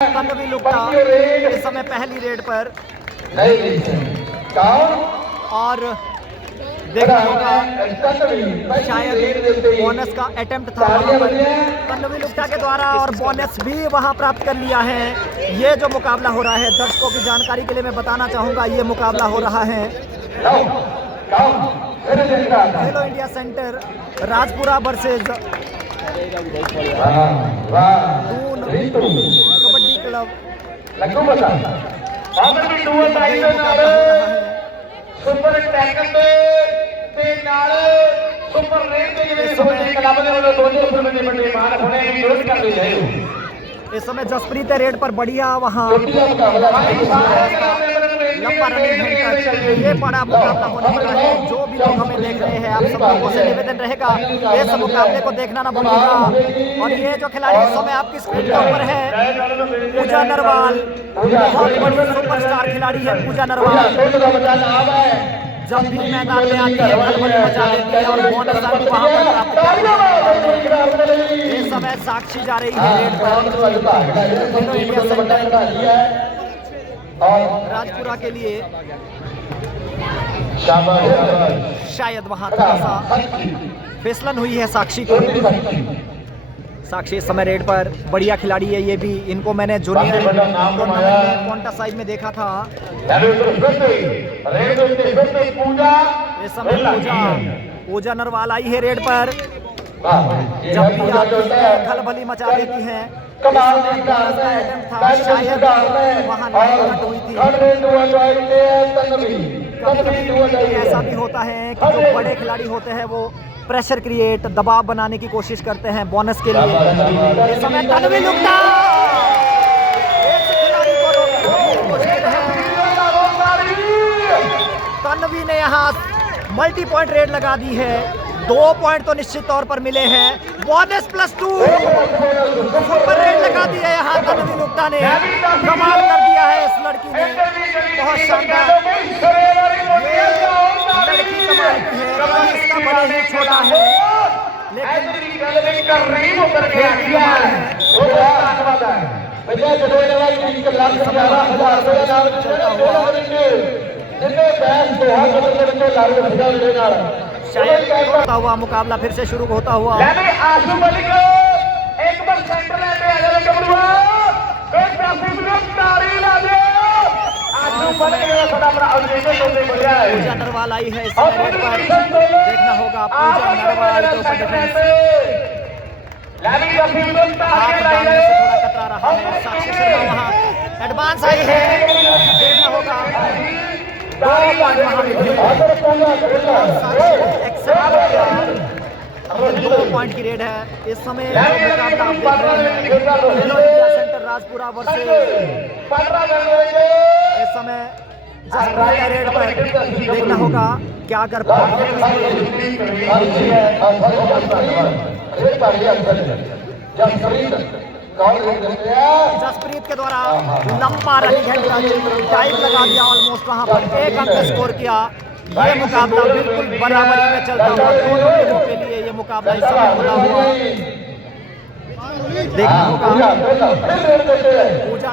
तन्वी लुक्टा इस समय पहली रेड पर और देखना होगा शायद बोनस का अटेम्प्ट था वहाँ पर तन्वी लुक्टा के द्वारा और बोनस भी वहाँ प्राप्त कर लिया है। ये जो मुकाबला हो रहा है दर्शकों की जानकारी के लिए मैं बताना चाहूँगा, ये मुकाबला हो रहा है खेलो India centre Rajpura versus kabaddi club. Super tackle ते नाल सुपर रेंज ਦੇ ਜਿਹੜੇ ਸੋਚੇ ਕਲੱਬ ਦੇ ਵੱਲੋਂ ਦੋਨੋਂ ਸੁਪਰ ਦੇ ਵੱਡੇ ਮਾਨ ਹੋਣੇ ਵੀ ਵਿਰੋਧ ਕਰਦੇ ਜਾਏ। इस समय जसप्रीत रेड पर बढ़िया वहाँ लंबा रनिंग है। ये बड़ा मुकाबला होने वाला है। जो भी लोग हमें देख रहे हैं आप सब लोगों से निवेदन रहेगा इस मुकाबले को देखना ना भूलिएगा। और ये जो खिलाड़ी इस समय आपकी स्क्रीन के ऊपर है पूजा नरवाल, बहुत बड़ी सुपरस्टार खिलाड़ी है पूजा नरवाल। जब भी मैदान में आती है खलबली मचा देती है और बोनस वहाँ पर प्राप्त करती है। इस समय साक्षी जा रही है रेड पर खेलो इंडिया सेंटर राजपुरा के लिए। शायद वहाँ थोड़ा सा फिसलन हुई है साक्षी को। साक्षी इस समय रेड पर बढ़िया खिलाड़ी है। ये भी इनको मैंने जूनियर कोंटा साइज में देखा था। इस समय पूजा नरवाल आई है रेड पर। जब भी आती है खलबली मचा देती है। था शायद वहाँ कट हुई थी। ऐसा भी होता है कि जो बड़े खिलाड़ी होते हैं वो प्रेशर क्रिएट दबाव बनाने की कोशिश करते हैं बोनस के लिए। इस समय तन्वी लुक्टा तन्वी ने यहाँ मल्टी पॉइंट रेड लगा दी है। 2 पॉइंट तो निश्चित तौर पर मिले हैं। बोनस +2 सुपर रेड लगा दी है यहाँ तन्वी लुक्टा ने। कमाल कर दिया है इस लड़की ने, बहुत शानदार लड़की कमाल की है। इसका भले ही छोटा है शायद होता हुआ मुकाबला फिर से शुरू होता हुआ। पूजा नरवाल आई है इस रेड पर। देखना होगा पूजा नरवाल के ऊपर डिफेंस से थोड़ा कतरा रहा है। साक्षी शर्मा वहाँ एडवांस आई है। देखना होगा 2 पॉइंट वहाँ 2 पॉइंट की रेड है इस समय। मुकाबला आप देख रहे हैं खेलो इंडिया सेंटर राजपुरा वर्सेस इस समय जसप्रीत रेड पर। देखना होगा क्या कर जसप्रीत के द्वारा लंबा रनिंग है, टाइम लगा दिया ऑलमोस्ट वहां पर 1 अंक स्कोर किया। ये मुकाबला बिल्कुल बराबरी में चलता हुआ दोनों टीमों के लिए ये मुकाबला इस समय खुला हुआ। देखना होगा पूजा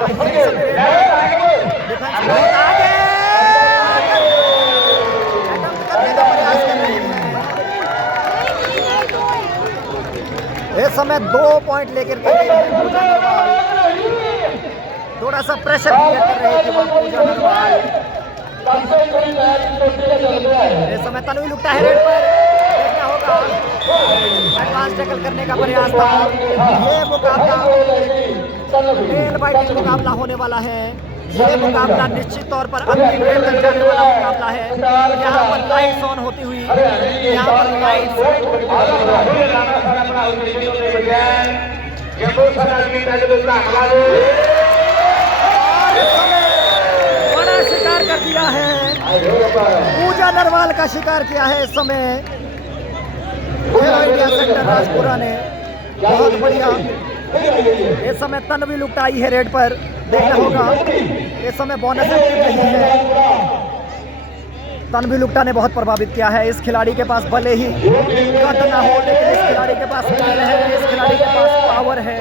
इस समय 2 पॉइंट लेकर के पूजा नरवाल थोड़ा सा प्रेशर क्रिएट कर रही थी पूजा नरवाल। इस समय तन्वी लुक्टा है रेड पर। देखना होगा एडवांस टैकल करने का प्रयास था। ये मुकाबला नेल बाइटिंग मुकाबला होने वाला है। ये मुकाबला निश्चित तौर पर अंतिम रेड तक जाने वाला मुकाबला है। यहाँ पर लाइट्स ऑन होती हुई यहाँ पर लाइट्स बड़ा शिकार कर दिया है। पूजा नरवाल का शिकार किया है इस समय खेलो इंडिया सेंटर राजपुरा ने। बहुत बढ़िया। इस समय तन्वी लुक्टा आई है रेड पर। देखना होगा इस समय बोनस एक्टिव नहीं है। तनवी लुक्टा ने बहुत प्रभावित किया है। इस खिलाड़ी के पास भले ही कद ना हो, लेकिन इस खिलाड़ी के पास स्किल है, इस खिलाड़ी के पास पावर है।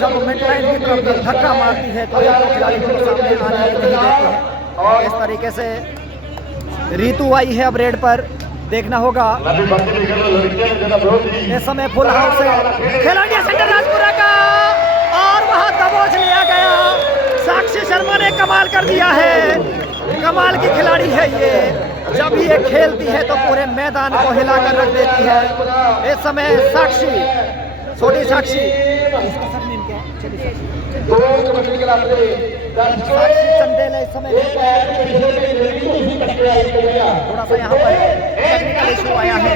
जब मिड लाइन की तरफ धक्का मारती है तो एक खिलाड़ी को सामने आने नहीं देती है। इस तरीके से रीतू आई है अब रेड पर, देखना होगा। इस समय फुल हाउस है, खिलाड़ी सेंटर राजपुरा का, और वहां दबोच लिया गया। साक्षी शर्मा ने कमाल कर दिया है, कमाल की खिलाड़ी है ये। जब ये खेलती है तो पूरे मैदान को हिलाकर रख देती है। इस समय साक्षी, छोटी साक्षी, इसका सरनेम क्या है? साक्षी चंदेल है इस समय। थोड़ा सा यहाँ पर टेक्निकल इशू आया है,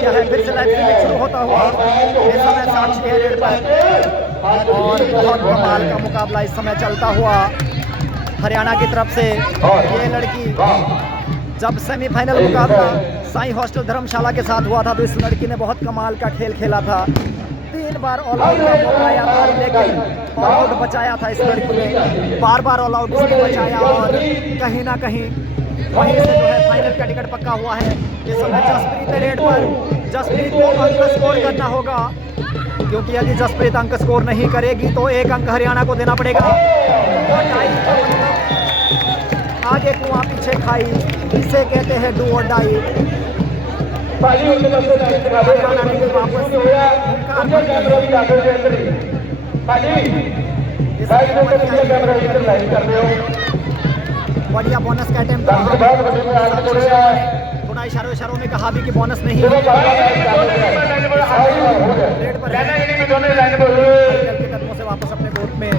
क्या है, फिर से लाइव स्ट्रीमिंग शुरू होता हुआ। इस समय साक्षी है रेड पर, और बहुत कमाल का मुकाबला इस समय चलता हुआ हरियाणा की तरफ से। ये लड़की जब सेमीफाइनल मुकाबला साई हॉस्टल धर्मशाला के साथ हुआ था तो इस लड़की ने बहुत कमाल का खेल खेला था। 3 बार ऑल आउट का मौका आया था, लेकिन ऑल आउट बचाया था इस लड़की ने, बार बार ऑल आउट इसने बचाया, और कहीं ना कहीं वहीं से जो है फाइनल का टिकट पक्का हुआ है। इस समय जसप्रीत है रेड पर, जसप्रीत को अंक स्कोर करना होगा, क्योंकि यदि जसप्रीत अंक स्कोर नहीं करेगी तो 1 अंक हरियाणा को देना पड़ेगा। आगे कुआं पीछे खाई, इसे कहते हैं डू और डाई। बढ़िया बोनस का अटेम्प्ट, थोड़ा इशारों में कहा भी कि बोनस नहीं रेड पर के कदमों से वापस अपने कोर्ट में।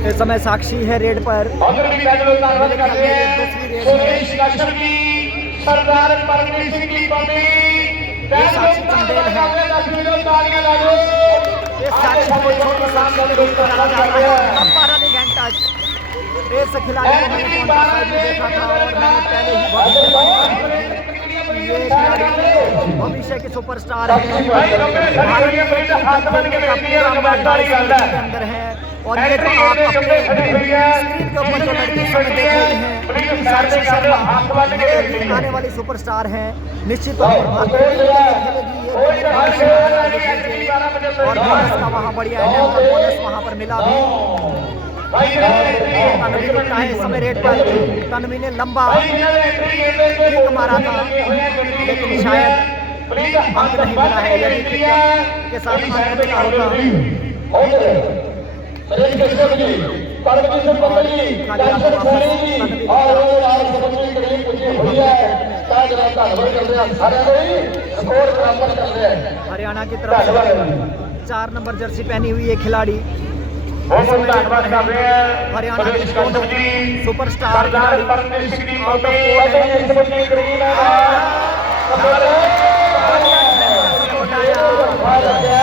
इस समय साक्षी है रेड पर, सरदार परमवीर सिंह की पत्नी साक्षी चंदेल है। इस खिलाड़ी को मैंने देखा था और मैंने पहले ही भविष्य की सुपरस्टार है, अंदर है। और ये जो आप अपने स्क्रीन के ऊपर जो लड़की देख रहे हैं, साक्षी शर्मा आने वाली सुपरस्टार है, निश्चित तौर पर और बोनस का वहाँ बढ़िया है, बोनस वहाँ पर मिला भी। तन्वी लुक्टा है इस समय रेड पर, तन्वी ने लंबा किक मारा था, लेकिन शायद अंक नहीं मिला है। यदि के साथ अंक मिला होगा हरियाणा की तरफ से 4 नंबर जर्सी पहनी हुई है खिलाड़ी, हरियाणा की सुपरस्टार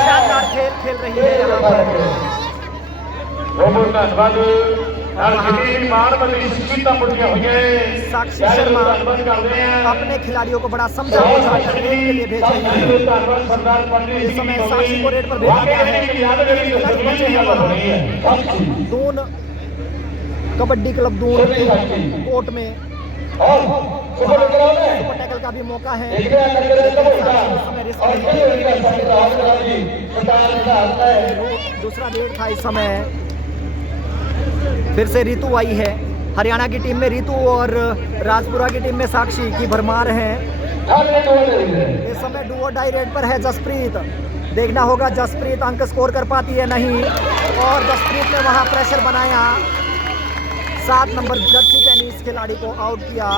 शानदार खेल खेल रही है यहाँ पर। साक्षी शर्मा अपने खिलाड़ियों को बड़ा समझा बुझा कर रेड के लिए भेज रही है। इस समय साक्षी को रेड पर भेजा गया है। दून कबड्डी क्लब दून कोर्ट में सुपर टैकल का भी मौका है। दूसरा रेड था इस समय। फिर से रीतू आई है, हरियाणा की टीम में रीतू और राजपुरा की टीम में साक्षी की भरमार है। इस समय डू और डाई रेड पर है जसप्रीत, देखना होगा जसप्रीत अंक स्कोर कर पाती है नहीं, और जसप्रीत ने वहां प्रेशर बनाया। 7 नंबर जर्सी पहनी इस खिलाड़ी को आउट किया।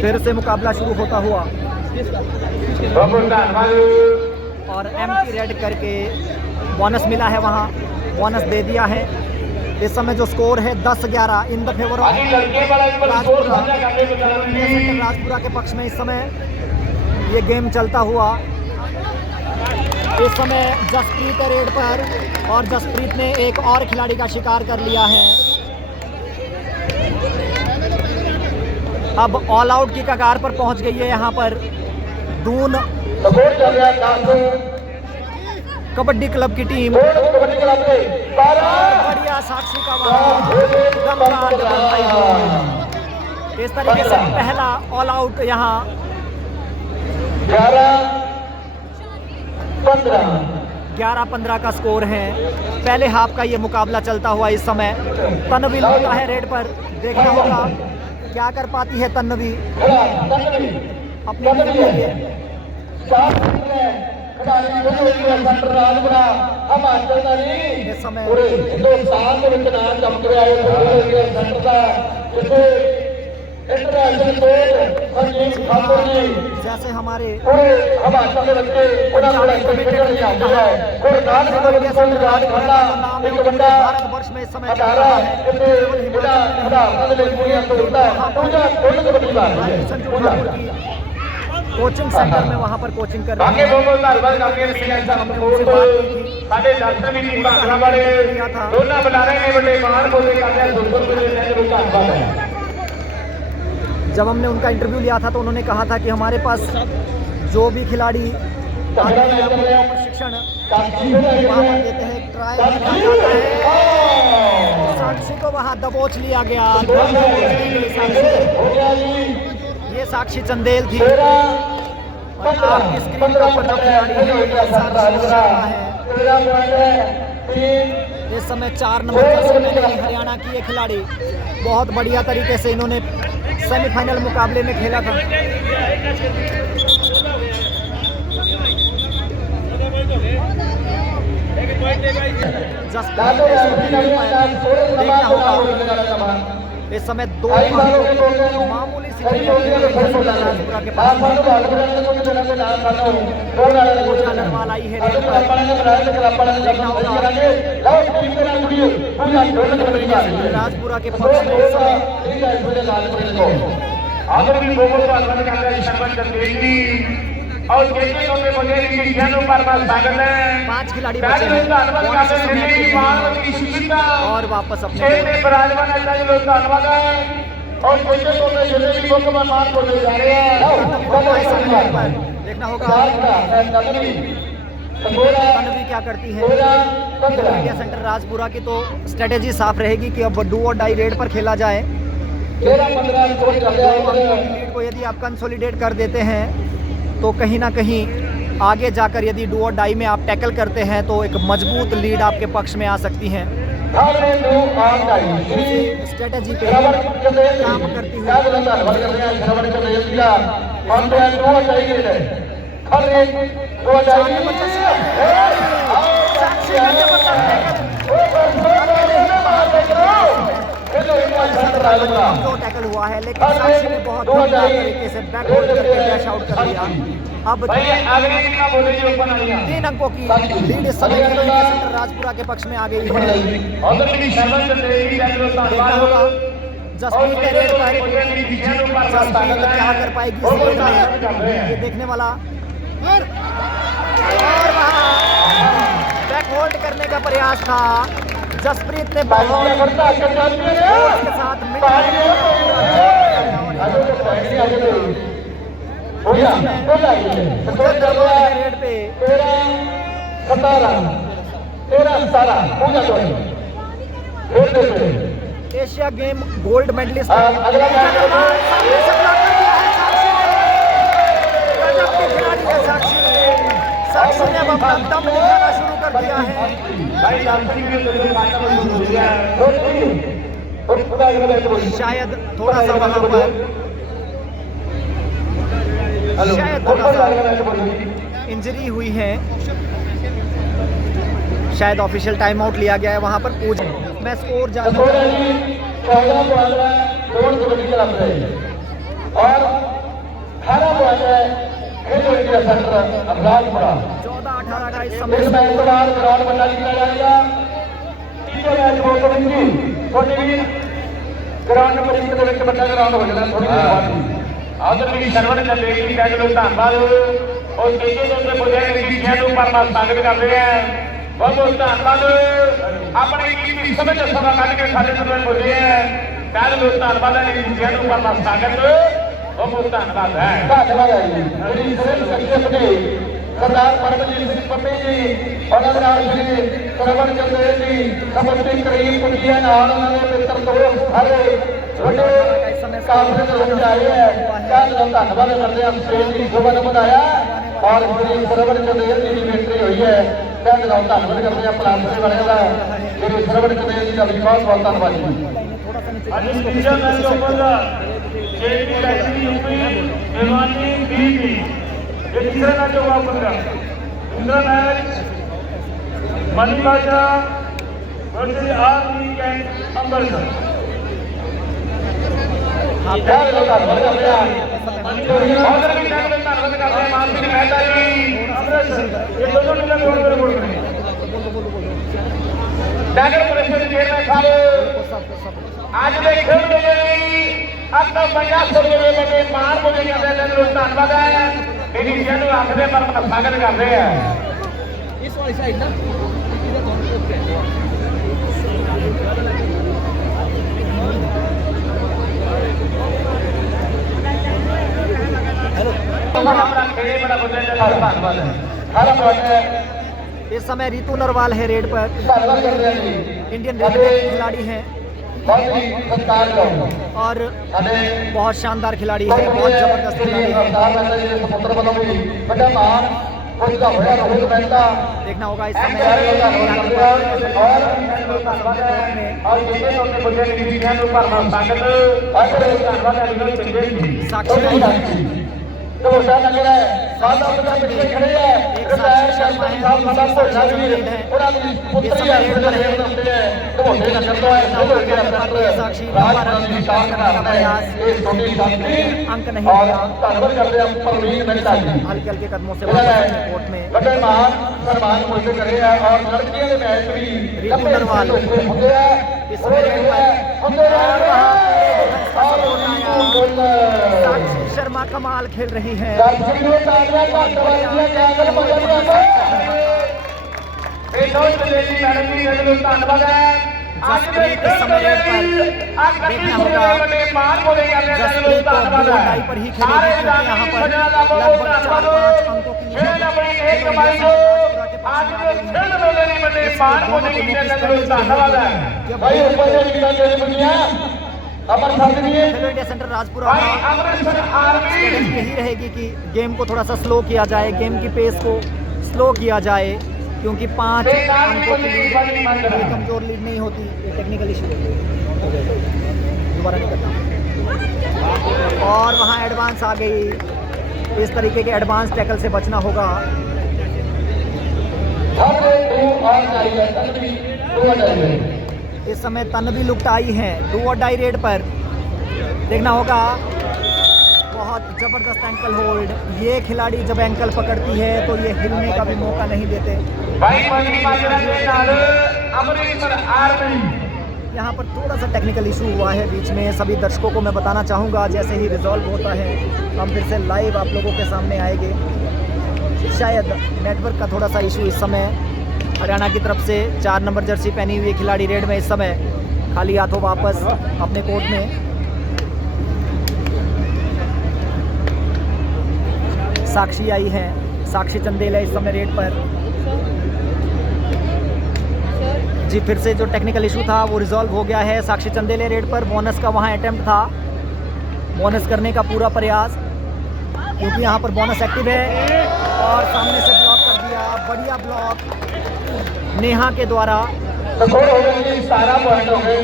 फिर से मुकाबला शुरू होता हुआ और एम्प्टी रेड करके बोनस मिला है, वहाँ बोनस दे दिया है। इस समय जो स्कोर है 10-11 in the favour of Rajpura के पक्ष में इस समय ये गेम चलता हुआ। इस समय जसप्रीत रेड पर, और जसप्रीत ने एक और खिलाड़ी का शिकार कर लिया है। अब ऑल आउट की कगार पर पहुंच गई है यहाँ पर दून सपोर्ट चल रहा है कबड्डी क्लब की टीम। कबड्डी क्लब के बढ़िया साक्षी का वहाँ दमदार डबल टाई। इस तरीके से पहला ऑल आउट यहाँ 11-15 का स्कोर है। पहले हाफ का ये मुकाबला चलता हुआ इस समय तन्वी होता है रेड पर। देखना होगा क्या कर पाती है तन्वी अपने इस समय जैसे हमारे भारतवर्ष में इस समय चल रहा है कोचिंग सेंटर में वहाँ पर कोचिंग कर रहे हैं। जब हमने उनका इंटरव्यू लिया था तो उन्होंने कहा था कि हमारे पास जो भी खिलाड़ी प्रशिक्षण वहाँ पर देते हैं, ट्रायल किया जाता है। साक्षी को वहाँ दबोच लिया गया। ये साक्षी चंदेल थी और आपकी स्क्रीन के ऊपर जो खिलाड़ी है साक्षी शर्मा है। इस समय 4 नंबर जर्सी में हरियाणा की ये खिलाड़ी बहुत बढ़िया तरीके से इन्होंने सेमीफाइनल मुकाबले में खेला था। देखना होगा इस समय 2 मामूली सी राजपुरा के पास नरवाल आई है राजपुरा के पक्ष में और 5 खिलाड़ी बचे हैं और वापस अपने देखना होगा तन्वी क्या करती है। मीडिया सेंटर राजपुरा की तो स्ट्रेटेजी साफ रहेगी कि अब डू और डाई रेड पर खेला जाए। को यदि आप कंसोलिडेट कर देते हैं तो कहीं ना कहीं आगे जाकर यदि डू और डाई में आप टैकल करते हैं तो एक मजबूत लीड आपके पक्ष में आ सकती है। स्ट्रेटेजी पे काम करती हुई जो टैकल हुआ है लेकिन साक्षी ने बहुत तरीके से बैकवर्ड करके डैश आउट कर दिया। अब 3 अंकों की लीड इस समय राजपुरा के पक्ष में आ गई है। देखना होगा जसप्रीत के रेड पर जसप्रीत क्या कर पाएगी इस रेड में, ये देखने वाला। और बैकवर्ड करने का प्रयास था जसप्रीत ने बहुत के साथ रेड पे 17 एशिया गेम गोल्ड मेडलिस्ट साक्षी ने अब अपना दम दिखाना शुरू कर दिया है। शायद थोड़ा सा वहाँ पर इंजरी हुई है, शायद ऑफिशियल टाइम आउट लिया गया है वहाँ पर। पूछ मैं स्कोर जानता हूँ और 14-18 का इस समय ग्राउंड नंबर 1 ਦੇ ਵਿੱਚ ਵੱਡਾ ਗਰਾਊਂਡ ਹੋ ਜਾਣਾ ਥੋੜੀ ਦੇਰ ਬਾਅਦ। ਆਦਰ ਮੇਰੀ ਸਰਵਣ ਚੱਲੇ ਜੀ ਕਹਿ ਲੋ ਧੰਨਵਾਦ। और केके के मुझे टीम ਨੂੰ ਪਰਮਾ स्वागत कर रहे हैं। बहुत बहुत धन्यवाद अपने कीमती समय सभा ਕੱਢ ਕੇ ਸਾਡੇ ਨਾਲ ਬੋਲੇ हैं। ਕਹਿ ਲੋ ਧੰਨਵਾਦ टीम ਨੂੰ ਪਰਮਾ स्वागत। बहुत बहुत धन्यवाद है। धन्यवाद है जी मेरी सिविल संक्षेप ने सरदार परमजीत सिंह पप्पी जी और श्री सरवण चंदेल जी समस्ती करीम पुजिया नाल उन्होंने मित्र दोस्त हरे बड़े काफी लोग आए हैं धन्यवाद करते हैं स्टेज की शोभा ने बनाया और श्री सरवण चंदेल जी की बेहतरी हुई है धन्यवाद करते हैं पलासरे वाले का श्री सरवण चंदेल जी का भी बहुत बहुत धन्यवाद जी। आज तीसरा मैच होगा जेपी फैक्ट्री यूपी भिवानी बीबी ये तीसरा मैच होगा आपका। दूसरा मैच मनी बाजा वर्सेस आर्मी कैंट अमृतसर। और भी धन्यवाद करते हैं मानसी मेहता जी अमृतसर ये दोनों मिलकर बोल रहे हैं। नगर परिषद चेयरमैन साहब आज ਦੇ ਖੇਡ ਦੇ ਲਈ ਅੱਧਾ 50 ਰੁਪਏ ਦੇ ਕੇ ਮਾਰ ਬੋਲੇ ਜਾਂਦੇ ਨੇ ਨੂੰ ਧੰਨਵਾਦ ਹੈ ਇਹਦੀ ਜਿਹਨੂੰ ਆਖਦੇ ਪਰ ਸਵਾਗਤ ਕਰਦੇ ਆ ਇਸ ਵਾਲੀ ਸਾਈਡ ਨਾ ਇਹਦਾ ਤੁਹਾਨੂੰ ਓਕੇ हेलो हमारा खेल बड़ा बुझे धन्यवाद है हर बात इस समय रितु नरवाल है रेड पर इंडियन रेलवे के खिलाड़ी हैं और बहुत शानदार खिलाड़ी है बहुत जबरदस्त खिलाड़ी है। देखना होगा इस समय साक्षी अंक नहीं हल्के हल्के कदमों से कोर्ट में रितु नरवाल साक्षी शर्मा कमाल खेल रही है। जसप्रीत समय देखना होगा जसप्रीत तो बुलंदाई पर ही खेलेगी क्योंकि यहाँ पर लगभग 4-5 अंकों की हेलो इंडिया सेंटर राजपुरा यही रहेगी कि गेम को थोड़ा सा स्लो किया जाए, गेम की पेस को स्लो किया जाए क्योंकि 5 अंकों की लीड कोई कमजोर लीड नहीं होती। ये टेक्निकल इशू है, दोबारा नहीं करता। और वहाँ एडवांस आ गई, इस तरीके के एडवांस टैकल से बचना होगा। इस समय तन्वी लुकटाई हैं डू और डाई रेड पर, देखना होगा बहुत जबरदस्त एंकल होल्ड। ये खिलाड़ी जब एंकल पकड़ती है तो ये हिलने का भी मौका नहीं देते। यहाँ पर थोड़ा सा टेक्निकल इशू हुआ है बीच में, सभी दर्शकों को मैं बताना चाहूँगा जैसे ही रिजॉल्व होता है हम फिर से लाइव आप लोगों के सामने आएंगे। शायद नेटवर्क का थोड़ा सा इशू इस समय हरियाणा की तरफ से 4 नंबर जर्सी पहनी हुई खिलाड़ी रेड में इस समय खाली हाथों वापस अपने कोर्ट में। साक्षी आई है, साक्षी चंदेल है इस समय रेड पर। जी फिर से जो टेक्निकल इशू था वो रिजॉल्व हो गया है। साक्षी चंदेल है रेड पर, बोनस का वहाँ अटेम्प्ट था, बोनस करने का पूरा प्रयास क्योंकि यहाँ पर बोनस एक्टिव है और सामने से ब्लॉक कर दिया। बढ़िया ब्लॉक नेहा के द्वारा। 17 पॉइंट हो गए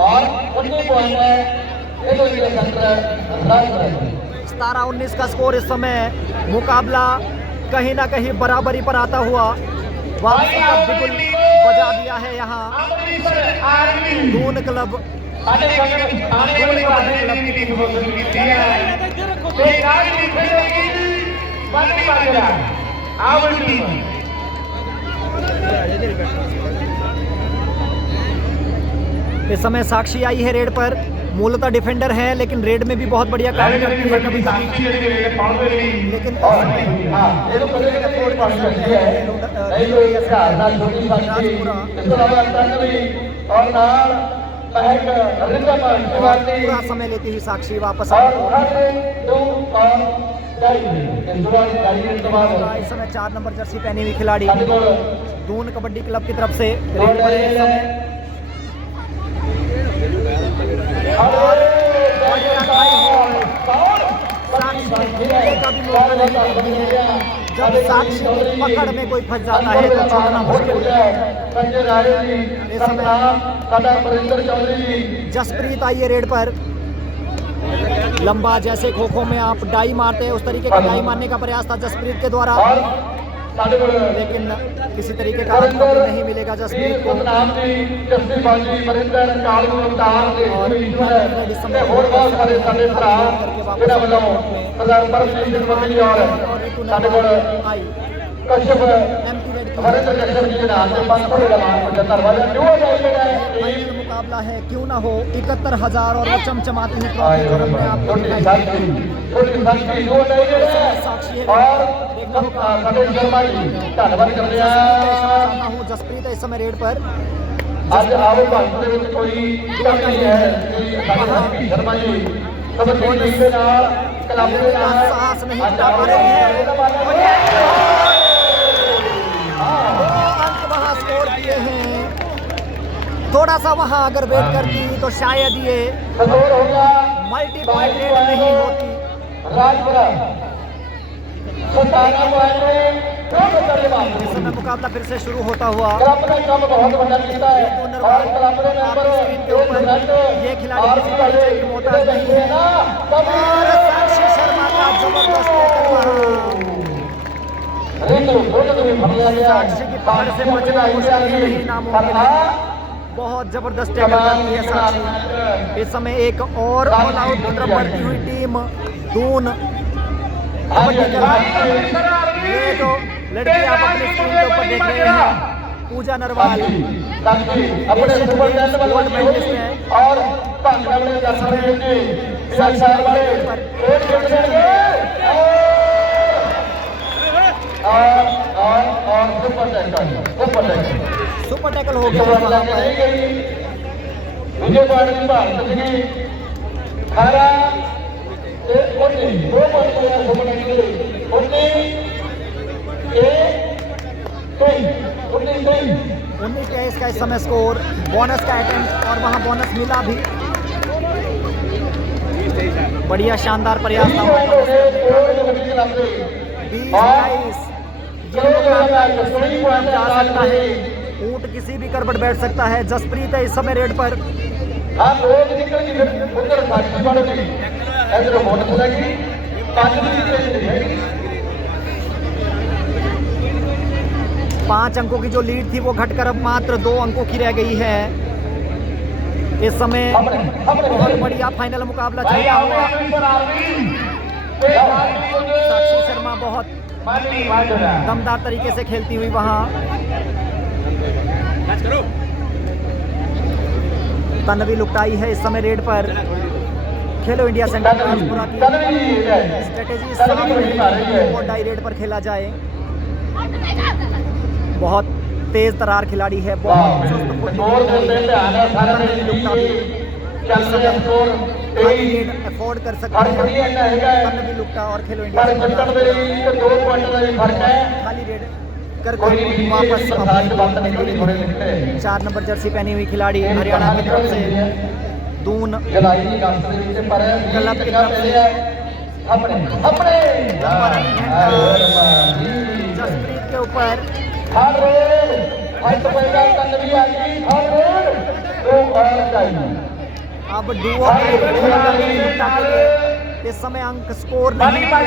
और 19 पॉइंट है 17-19 का स्कोर इस समय। मुकाबला कहीं ना कहीं बराबरी पर आता हुआ वापसी का बिगुल बजा दिया है यहाँ दून क्लब। इस समय साक्षी आई है रेड पर, मूलतः डिफेंडर है लेकिन रेड में भी बहुत बढ़िया कार्य करती है कभी लेकिन महक रिदम शिवानी पूरा समय लेती हुई साक्षी वापस और आई। खाते दो और जाएगी इस समय 4 नंबर जर्सी पहनी हुई खिलाड़ी ਸਾਡੇ ਕੋਲ दून कबड्डी क्लब की तरफ से रेड पर है इस समय। साक्षी ने खेलने का भी मौका नहीं देती है। जब साक्षी की पकड़ में कोई फंस जाता है तो छोड़ना मुश्किल है। संजय राणे जी सतनाम साडा परिंदर चौधरी जी जसप्रीत आई है रेड पर। लंबा जैसे खो खो में आप डाई मारते हैं उस तरीके का डाई मारने का प्रयास था जसप्रीत के द्वारा, और ਸਾਡੇ ਕੋਲ लेकिन किसी तरीके का आउटकम भी नहीं मिलेगा जसप्रीत को। सतनाम जी जस्सी बाजी परिंदर कालू अवतार ਦੇ ਤੇ ਹੋਰ ਬਹੁਤ ਸਾਰੇ ਸਾਡੇ ਭਰਾ ਇਹਨਾਂ ਵੱਲੋਂ ਸਰਦਾਰ ਪਰਮਜੀਤ ਸਿੰਘ ਬੱਗੀ ਔਰ ਸਾਡੇ ਕੋਲ आई कश्यप एमपी रेड की हरिंदर कश्यप जी के नाम से 500 का मान धन्यवाद जो जाएगा फाइनल मुकाबला है क्यों ना हो 71,000 और वो चमचमाती हुई ट्रॉफी जो हमने आपको दिखाई। छोटी साक्षी जो जाएगा साक्षी है और देखना होगा। कपिल शर्मा जी धन्यवाद करते हैं चाहता हूँ जसप्रीत है इस समय रेड पर। आज आओ भारत ਦੇ ਵਿੱਚ ਕੋਈ ਕਮੀ ਨਹੀਂ ਹੈ ਸਾਡੇ ਕपिਲ शर्मा जी ਕਬੱਡੀ ਟੀਮ ਦੇ ਨਾਲ ਕਲੱਬ ਦੇ ਨਾਲ साहस नहीं जुटा पा रहे हैं। दो अंक वहाँ स्कोर किए हैं। थोड़ा सा वहाँ अगर वेट करती तो शायद ये कठोर हो गया मल्टी पॉइंट रेड नहीं होती। राजपुरा 57 पॉइंट में इस समय मुकाबला फिर से शुरू होता हुआ। क्लब ने काम बहुत बड़ा किया है और क्लब ने नंबर स्क्रीन के ऊपर ये खिलाड़ी किसी परिचय की मोहताज नहीं है और साक्षी शर्मा का जबरदस्त साक्षी की पकड़ से बचना मुश्किल नहीं नामुमकिन है। बहुत जबरदस्त टैकल करती है साक्षी। इस समय एक और ऑल आउट की तरफ बढ़ती हुई टीम दून कबड्डी क्लब। ये जो लड़की आप अपने स्क्रीन के ऊपर देख रहे हैं पूजा नरवाल अपने सुपरटेंडेंट गोल्ड मेडलिस्ट हैं और भांगड़ा वाले दर्शक जी साक्षात वाले एक खेलेंगे और सुपर टैकल हो गया वहाँ पर। विजय पार्टी भारत की खारा उन्नीस का इसका इस समय स्कोर बोनस का अटेम्प्ट और वहाँ बोनस मिला भी। बढ़िया शानदार प्रयास था। 20-22 ये मुकाबला किसी भी तरफ जा सकता है। ऊंट किसी भी करवट बैठ सकता है। जसप्रीत है इस समय रेड पर। पांच अंकों की जो लीड थी वो घटकर अब मात्र 2 अंकों की रह गई है। इस समय बहुत बढ़िया फाइनल मुकाबला चल रहा हुआ। साक्षी शर्मा बहुत दमदार तरीके से खेलती हुई वहां। तन्वी लुकटाई है इस समय रेड पर। खेलो इंडिया सेंटर राजपुरा की स्ट्रेटेजी और डाई रेड पर खेला जाए। बहुत तेज तरार खिलाड़ी है। बहुत अफोर्ड कर सकते हैं तन्वी लुकटा और खेलो इंडिया खाली रेड कर वापस 4 नंबर जर्सी पहनी हुई खिलाड़ी हरियाणा की तरफ से दून क्लब की तरफ से जसप्रीत के ऊपर अब डुओ इस समय अंक स्कोर नहीं किया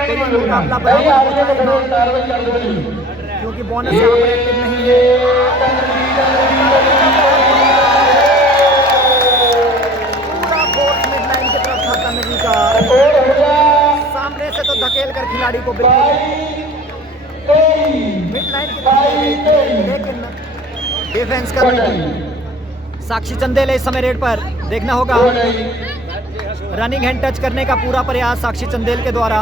तो ये मुकाबला बराबर हो जाएगा क्योंकि बोनस यहाँ पर एक्टिव नहीं है। पूरा फोर्स मिडलाइन की तरफ था तन्वी का। सामने से तो धकेल कर खिलाड़ी को बिल्कुल मिडलाइन की तरफ लेकिन डिफेंस कर साक्षी चंदेल इस समय रेड पर। देखना होगा रनिंग हैंड टच करने का पूरा प्रयास साक्षी चंदेल के द्वारा।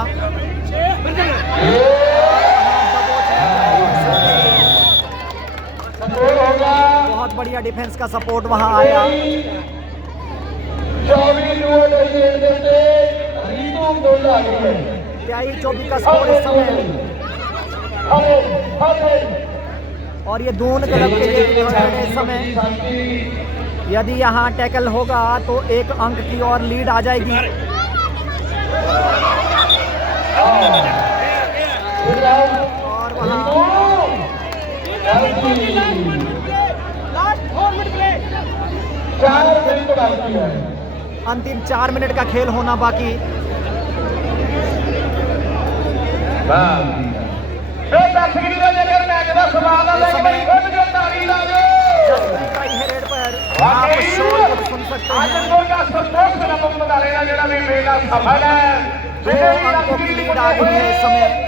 बहुत बहुत बढ़िया डिफेंस का सपोर्ट वहां आया। 23-24 का स्कोर इस समय, और ये दून क्लब के लिए इस समय यदि यहाँ टैकल होगा तो 1 अंक की और लीड आ जाएगी। और वहाँ 4 मिनट बाकी है, अंतिम 4 मिनट का खेल होना बाकी। रेड पर आप शोर सुन सकते हैं। 2 अंकों की लीड आ गई है इस समय।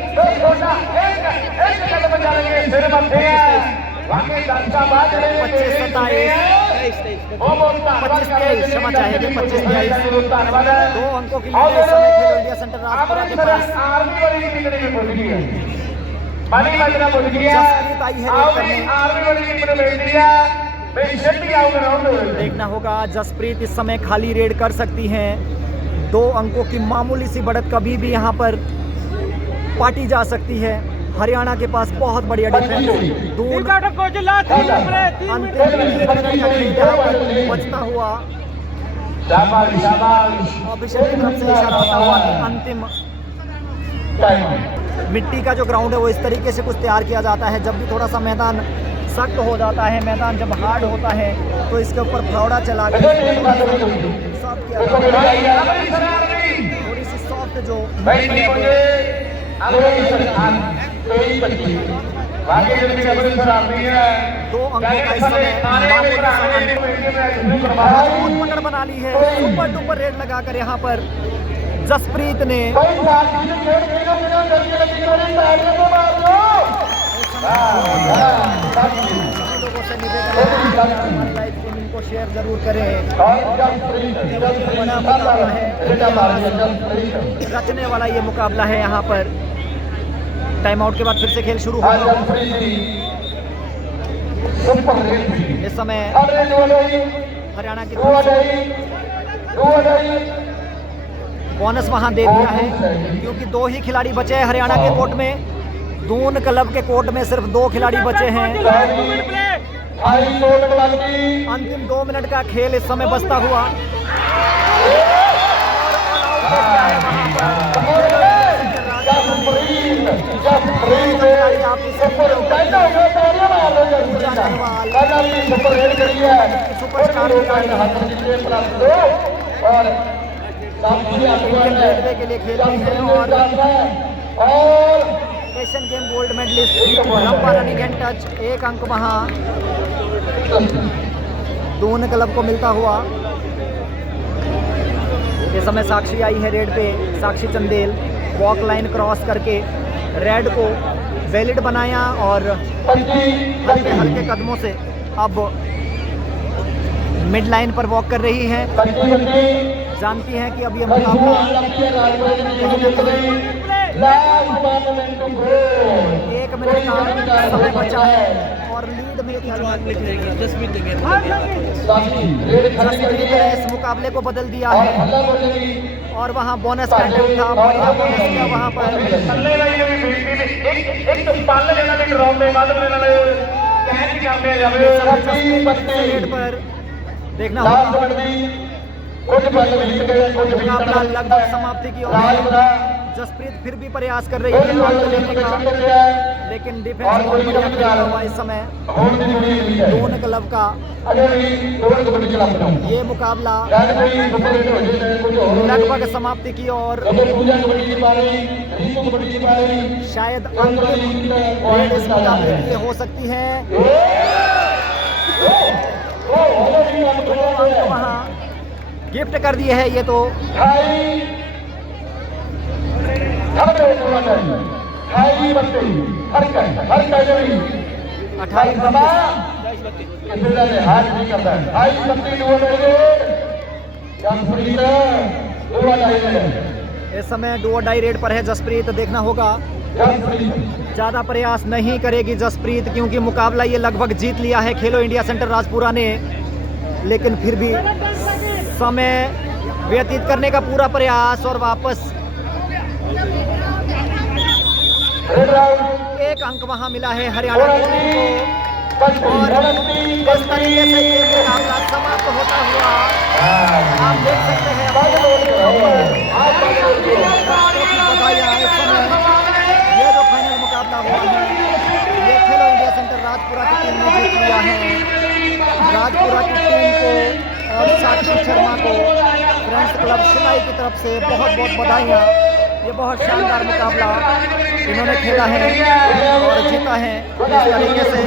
25-23 क्षमा चाहेंगे, 25-23 2 अंकों की लीड है इस समय खेलो इंडिया सेंटर राजपुरा के पास। जसप्रीत आई है रेड करने। देखना होगा जसप्रीत इस समय खाली रेड कर सकती हैं। 2 अंकों की मामूली सी बढ़त कभी भी यहाँ पर पाटी जा सकती है। हरियाणा के पास बहुत बढ़िया डिफेंस, दून बचता हुआ ऑफिशियल की तरफ से इशारा होता हुआ कि अंतिम मिट्टी का जो ग्राउंड है वो इस तरीके से कुछ तैयार किया जाता है। जब भी थोड़ा सा मैदान सख्त हो जाता है, मैदान जब हार्ड होता है तो इसके ऊपर फावड़ा चला कर सॉफ्ट किया जाता है। थोड़ी सी सॉफ्ट जो 2 अंकों का इस समय पकड़ बना ली है। सुपर डुपर रेड लगाकर यहाँ पर जसप्रीत ने लोगों से निवेदन है हमारी लाइव स्ट्रीमिंग को शेयर जरूर करें। बड़ा मुकाबला है, रचने वाला ये मुकाबला है। यहाँ पर टाइम आउट के बाद फिर से खेल शुरू हुआ। इस समय हरियाणा की बोनस वहां दे दिया है क्योंकि 2 ही खिलाड़ी बचे हैं हरियाणा के कोर्ट में। दून क्लब के कोर्ट में सिर्फ 2 खिलाड़ी बचे हैं। अंतिम 2 मिनट का खेल इस समय बचता हुआ। के लिए खेलते हैं और Asian game gold medallist running and touch 1 अंक वहाँ दून क्लब को मिलता हुआ। इस समय साक्षी आई है रेड पे, साक्षी चंदेल वॉक लाइन क्रॉस करके रेड को वैलिड बनाया और हल्के हल्के कदमों से अब मिड लाइन पर वॉक कर रही हैं। जानती हैं कि अब ये मुकाबला 1 मिनट का समय बचा है और लीड में इस मुकाबले को बदल दिया है। और वहाँ बोनस का था, बढ़िया बोनस किया वहाँ पर। पर देखना होगा मुकाबला लगभग समाप्ति की ओर है। जसप्रीत फिर भी प्रयास कर रही है अंक लेने का, लेकिन डिफेंस बहुत बढ़िया खेला हुआ इस समय दून क्लब का। ये मुकाबला लगभग समाप्ति की ओर, शायद अंतिम रेड इस मुकाबले की हो सकती है। वहाँ गिफ्ट कर दिए है ये तो 28। इस समय डू और डाई रेड पर है जसप्रीत। देखना होगा जसप्रीत। ज़्यादा प्रयास नहीं करेगी जसप्रीत, क्योंकि मुकाबला ये लगभग जीत लिया है खेलो इंडिया सेंटर राजपुरा ने, लेकिन फिर भी समय व्यतीत करने का पूरा प्रयास और वापस एक अंक वहां मिला है हरियाणा की टीम को। और इस तरीके से ये मुकाबला समाप्त होता हुआ आप देख सकते हैं बधाइयाँ इस समय। ये जो फाइनल मुकाबला हुआ है ये खेलो इंडिया सेंटर राजपुरा की टीम ने जीत लिया है। राजपुरा की टीम को और साक्षी शर्मा को फ्रेंड्स क्लब शिलाई की तरफ से बहुत बहुत बधाइयाँ। ये बहुत शानदार मुकाबला इन्होंने खेला है और जीता है इस तरीके से।